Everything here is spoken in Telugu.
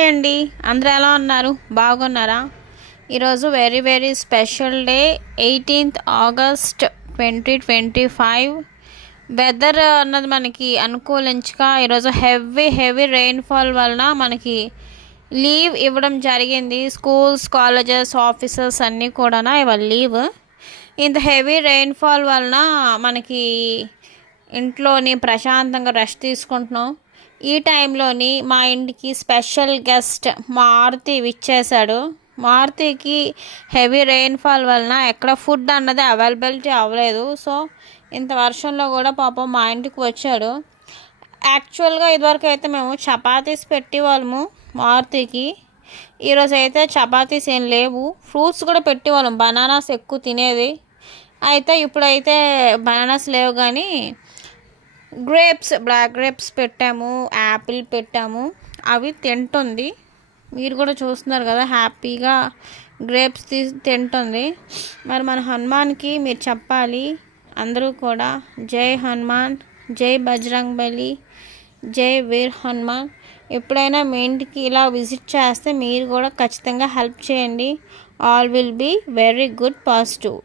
హాయ్ అండి, అందరూ ఎలా ఉన్నారు? బాగున్నారా? ఈరోజు very very special day 18th August 2025. Weather అన్నది మనకి అనుకూలించక ఈరోజు హెవీ రెయిన్ఫాల్ వలన మనకి లీవ్ ఇవ్వడం జరిగింది. స్కూల్స్, కాలేజెస్, ఆఫీసెస్ అన్నీ కూడా ఇవాళ లీవ్. ఇంత హెవీ రెయిన్ఫాల్ వలన మనకి ఇంట్లోని ప్రశాంతంగా రెస్ట్ తీసుకుంటున్నాం. ఈ టైంలోని మా ఇంటికి స్పెషల్ గెస్ట్ మారుతి విచ్చేశాడు. మారుతికి హెవీ రెయిన్ఫాల్ వలన ఎక్కడ ఫుడ్ అన్నది అవైలబిలిటీ అవ్వలేదు. సో ఇంత వర్షంలో కూడా పాపం మా ఇంటికి వచ్చాడు. యాక్చువల్గా ఇదివరకు అయితే మేము చపాతీస్ పెట్టేవాళ్ళము మారుతికి. ఈరోజు అయితే చపాతీస్ ఏం లేవు. ఫ్రూట్స్ కూడా పెట్టేవాళ్ళం, బనానాస్ ఎక్కువ తినేది. అయితే ఇప్పుడైతే బనానాస్ లేవు, కానీ బ్లాక్ గ్రేప్స్ పెట్టాము, యాపిల్ పెట్టాము. అవి తింటుంది. మీరు కూడా చూస్తున్నారు కదా, హ్యాపీగా గ్రేప్స్ తింటుంది. మరి మన హనుమాన్కి మీరు చెప్పాలి, అందరూ కూడా జై హనుమాన్, జై బజరంగ్ బలి, జై వీర్ హనుమాన్. ఎప్పుడైనా మీ ఇంటికి ఇలా విజిట్ చేస్తే మీరు కూడా ఖచ్చితంగా హెల్ప్ చేయండి. All will be very good, positive.